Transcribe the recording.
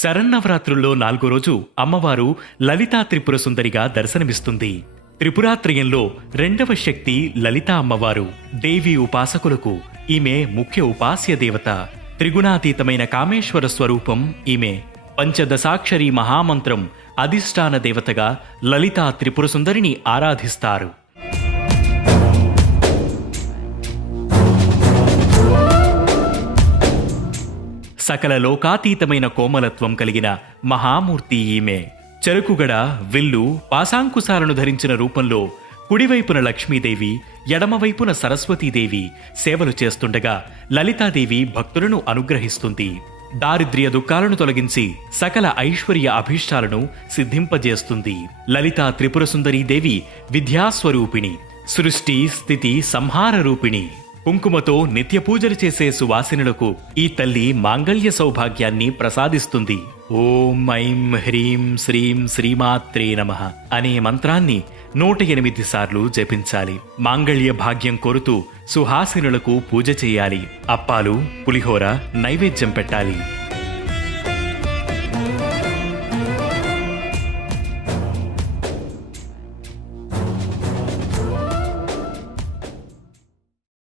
శరన్నవరాత్రుల్లో 4 రోజు అమ్మవారు లలితా త్రిపుర సుందరిగా దర్శనమిస్తుంది. త్రిపురాత్రయంలో 2వ శక్తి లలితా అమ్మవారు. దేవి ఉపాసకులకు ఈమె ముఖ్య ఉపాస్య దేవత. త్రిగుణాతీతమైన కామేశ్వర స్వరూపం ఈమె. పంచదశాక్షరి మహామంత్రం అధిష్టాన దేవతగా లలితా త్రిపుర సుందరిని ఆరాధిస్తారు. సకల లోకాతీతమైన కోమలత్వం కలిగిన మహామూర్తి ఈమె. చెరుకుగడ, విల్లు, పాశాంకుశాలను ధరించిన రూపంలో కుడివైపున లక్ష్మీదేవి, ఎడమవైపున సరస్వతీదేవి సేవలు చేస్తుండగా లలితాదేవి భక్తులను అనుగ్రహిస్తుంది. దారిద్ర్య దుఃఖాలను తొలగించి సకల ఐశ్వర్య అభీష్టాలను సిద్ధింపజేస్తుంది. లలితా త్రిపుర సుందరీదేవి విద్యాస్వరూపిణి, సృష్టి స్థితి సంహార రూపిణి. కుంకుమతో నిత్య పూజలు చేసే సువాసినులకు ఈ తల్లి మాంగళ్య సౌభాగ్యాన్ని ప్రసాదిస్తుంది. ఓం ఐం హ్రీం శ్రీం శ్రీమాత్రే నమః అనే మంత్రాన్ని 108 సార్లు జపించాలి. మాంగళ్య భాగ్యం కోరుతూ సుహాసినులకు పూజ చేయాలి. అప్పాలు, పులిహోర నైవేద్యం పెట్టాలి.